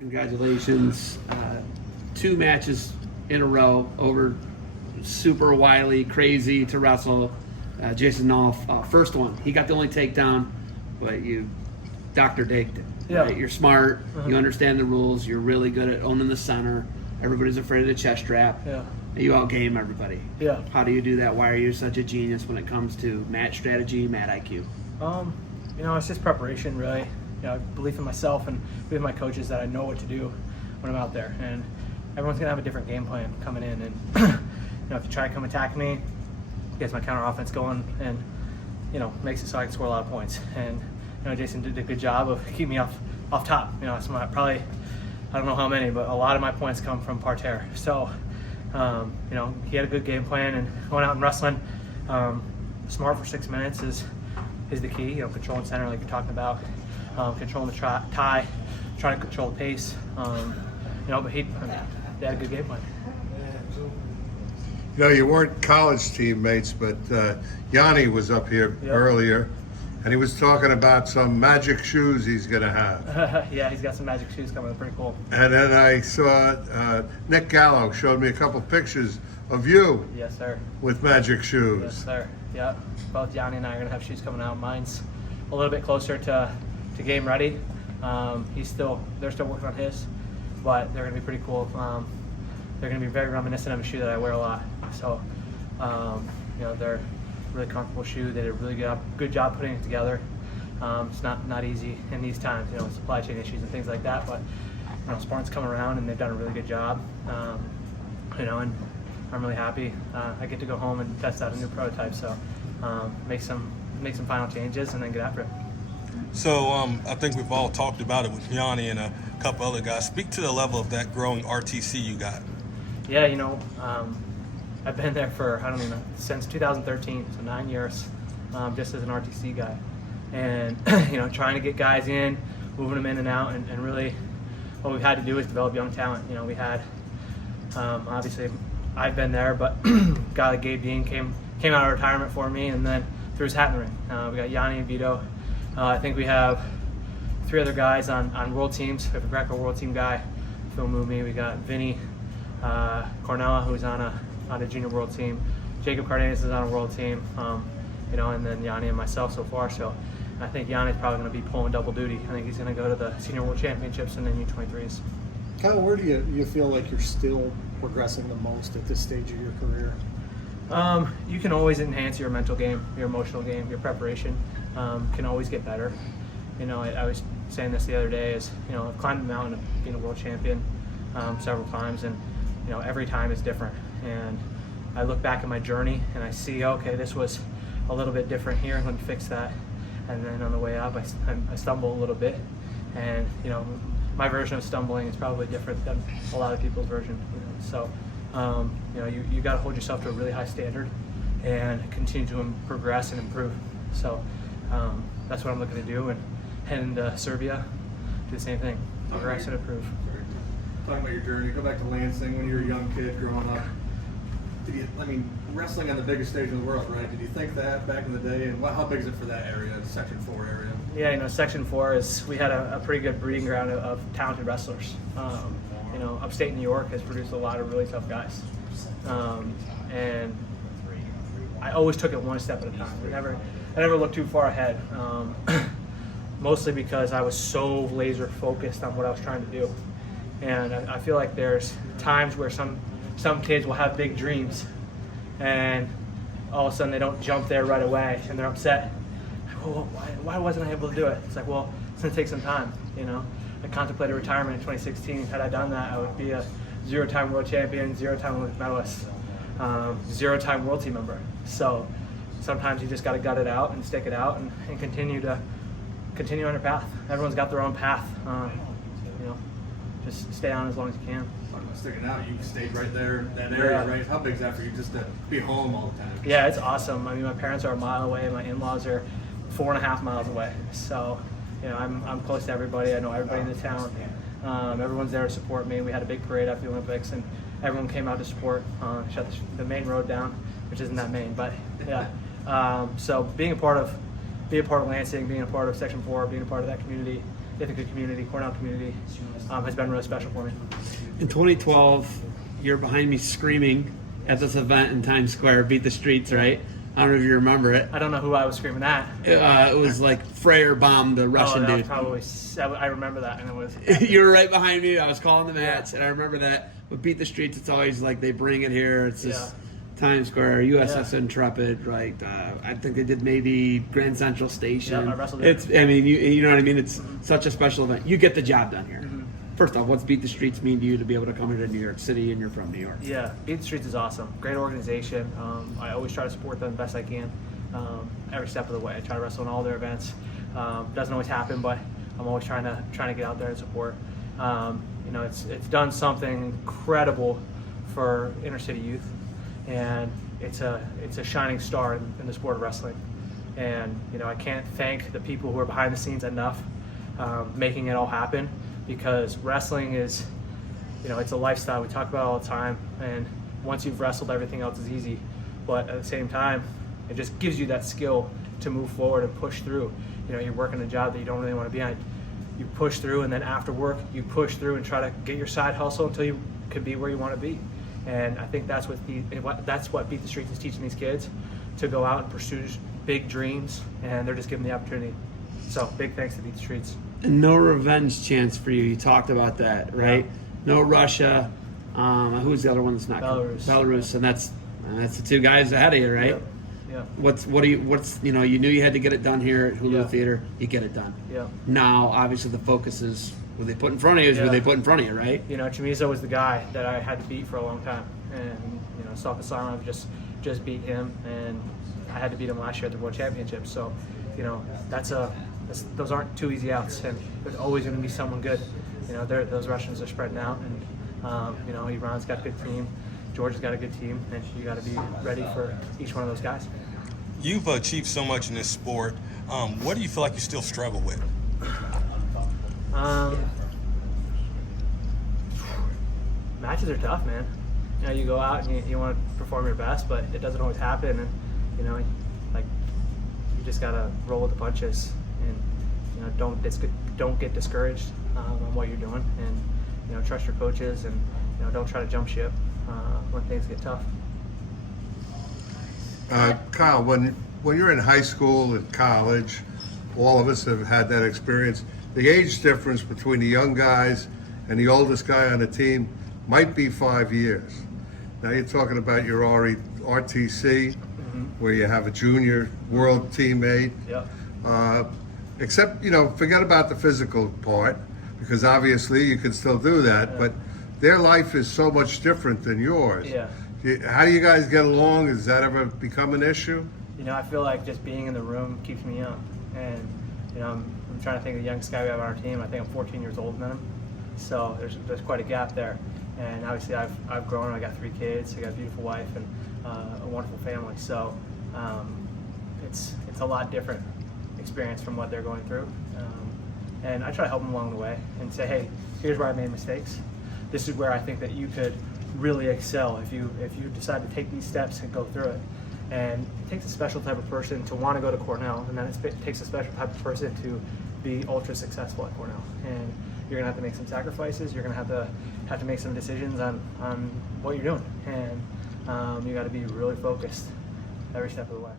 Congratulations. 2 matches in a row over super wily, crazy to wrestle. Jason Nolf, first one, he got the only takedown, but you Dr. Dake did. Yeah. Right? You're smart, you understand the rules, you're really good at owning the center. Everybody's afraid of the chest strap. Yeah. You outgame everybody. Yeah. How do you do that? Why are you such a genius when it comes to match strategy, mat IQ? It's just preparation, really. Belief in myself and belief in my coaches that I know what to do when I'm out there. And everyone's gonna have a different game plan coming in. And if you try to come attack me, gets my counter offense going, and makes it so I can score a lot of points. And Jason did a good job of keeping me off top. It's probably, I don't know how many, but a lot of my points come from parterre. So he had a good game plan, and going out and wrestling smart for 6 minutes is the key. Controlling center like you're talking about, controlling the tie, trying to control the pace. But he had a good game plan. You weren't college teammates, but Yanni was up here earlier, and he was talking about some magic shoes he's going to have. Yeah, he's got some magic shoes coming. Pretty cool. And then I saw Nick Gallo showed me a couple pictures of you. Yes, sir. With magic shoes. Yes, sir. Yeah, both Yanni and I are going to have shoes coming out. Mine's a little bit closer to game ready. They're still working on his, but they're going to be pretty cool. They're going to be very reminiscent of a shoe that I wear a lot. So, they're a really comfortable shoe. They did a really good job putting it together. It's not easy in these times, with supply chain issues and things like that. But Spartan's come around and they've done a really good job. And I'm really happy. I get to go home and test out a new prototype. So, make some final changes and then get after it. So I think we've all talked about it with Yanni and a couple other guys. Speak to the level of that growing RTC you got. Yeah, I've been there for, since 2013, so 9 years, just as an RTC guy. And, trying to get guys in, moving them in and out, and really what we've had to do is develop young talent. We had, obviously, I've been there, but a guy like Gabe Dean came out of retirement for me and then threw his hat in the ring. We got Yanni and Vito. I think we have 3 other guys on world teams. We have a Greco world team guy, Phil Mumi. We got Vinny Cornell, who's on a junior world team. Jacob Cardenas is on a world team, and then Yanni and myself so far. So I think Yanni's probably going to be pulling double duty. I think he's going to go to the senior world championships and then U23s. Kyle, where do you feel like you're still progressing the most at this stage of your career? You can always enhance your mental game, your emotional game, your preparation. Can always get better. I was saying this the other day is, I've climbed the mountain of being a world champion several times, and every time is different. And I look back at my journey and I see, okay, this was a little bit different here. Let me fix that. And then on the way up, I stumble a little bit, and my version of stumbling is probably different than a lot of people's version. So you got to hold yourself to a really high standard and continue to progress and improve. So that's what I'm looking to do, and head into Serbia, do the same thing, progress and improve. Talking about your journey, go back to Lansing when you were a young kid growing up. Wrestling on the biggest stage in the world, right? Did you think that back in the day? And how big is it for that area, Section 4 area? Yeah, Section 4 is, we had a pretty good breeding ground of talented wrestlers. Upstate New York has produced a lot of really tough guys. And I always took it one step at a time. I never looked too far ahead, mostly because I was so laser focused on what I was trying to do. And I feel like there's times where some kids will have big dreams, and all of a sudden they don't jump there right away, and they're upset. Well, why wasn't I able to do it? It's like, well, it's gonna take some time. I contemplated retirement in 2016. Had I done that, I would be a 0-time world champion, 0-time Olympic medalist, 0-time world team member. So sometimes you just got to gut it out and stick it out and continue on your path. Everyone's got their own path. Just stay on as long as you can. Talking about sticking out, you stayed right there, that area, right? How big is that for you, just to be home all the time? Yeah, it's awesome. My parents are a mile away. My in-laws are 4.5 miles away. So, I'm close to everybody. I know everybody in the town. Everyone's there to support me. We had a big parade after the Olympics, and everyone came out to support. Shut the main road down, which isn't that main, but yeah. So being a part of Lansing, being a part of Section 4, being a part of that community, Ithaca community, Cornell community, has been really special for me. In 2012, you're behind me screaming at this event in Times Square, Beat the Streets, right? I don't know if you remember it. I don't know who I was screaming at. It was like Freyer bombed the Russian that was dude. probably, I remember that, and it was. You were right behind me. I was calling the match, and I remember that. But Beat the Streets, it's always like they bring it here. It's just Times Square, USS Intrepid, right? I think they did maybe Grand Central Station. Yeah, I wrestled there. I mean, you know what I mean? It's such a special event. You get the job done here. First off, what's Beat the Streets mean to you to be able to come here to New York City and you're from New York? Yeah, Beat the Streets is awesome. Great organization. I always try to support them the best I can, every step of the way. I try to wrestle in all their events. Doesn't always happen, but I'm always trying to get out there and support. You know, it's done something incredible for inner city youth, and it's a shining star in the sport of wrestling. And you know, I can't thank the people who are behind the scenes enough, making it all happen. Because wrestling is, you know, it's a lifestyle. We talk about it all the time, and once you've wrestled, everything else is easy. But at the same time, it just gives you that skill to move forward and push through. You know, you're working a job that you don't really want to be on. You push through, and then after work, you push through and try to get your side hustle until you can be where you want to be. And I think that's what Beat the Streets is teaching these kids, to go out and pursue big dreams, and they're just given the opportunity. So big thanks to Beat the Streets. And no revenge chance for you. You talked about that, right? Yeah. No Russia. Who's the other one that's not? Belarus. Belarus, and that's the two guys ahead of you, right? Yep. Yeah. What's you know, you knew you had to get it done here at Hulu Yeah. Theater. You get it done. Yeah. Now, obviously, the focus is who they put in front of you is who Yeah. they put in front of you, right? You know, Chamizo was the guy that I had to beat for a long time, and you know, Stalka Sarnov just beat him, and I had to beat him last year at the World Championship. So, you know, those aren't two easy outs, and there's always going to be someone good. You know, those Russians are spreading out, and you know, Iran's got a good team, Georgia's got a good team, and you got to be ready for each one of those guys. You've achieved so much in this sport. What do you feel like you still struggle with? Matches are tough, man. You know, you go out and you want to perform your best, but it doesn't always happen, and you know, like, you just gotta roll with the punches, and you know, don't get discouraged on what you're doing, and you know, trust your coaches, and you know, don't try to jump ship when things get tough. Kyle, when you're in high school and college, all of us have had that experience. The age difference between the young guys and the oldest guy on the team might be 5 years. Now you're talking about your RTC, where you have a junior world teammate. Yep. Except, you know, forget about the physical part, because obviously you can still do that, but their life is so much different than yours. Yeah. How do you guys get along? Has that ever become an issue? You know, I feel like just being in the room keeps me young, and you know, I'm trying to think of the youngest guy we have on our team. I think I'm 14 years older than him, so there's quite a gap there. And obviously, I've grown. I got 3 kids. I got a beautiful wife and a wonderful family. So it's a lot different experience from what they're going through. And I try to help them along the way and say, hey, here's where I made mistakes. This is where I think that you could really excel if you decide to take these steps and go through it. And it takes a special type of person to want to go to Cornell, and then it takes a special type of person to be ultra successful at Cornell. And you're gonna have to make some sacrifices. You're gonna have to make some decisions on what you're doing, and you got to be really focused every step of the way.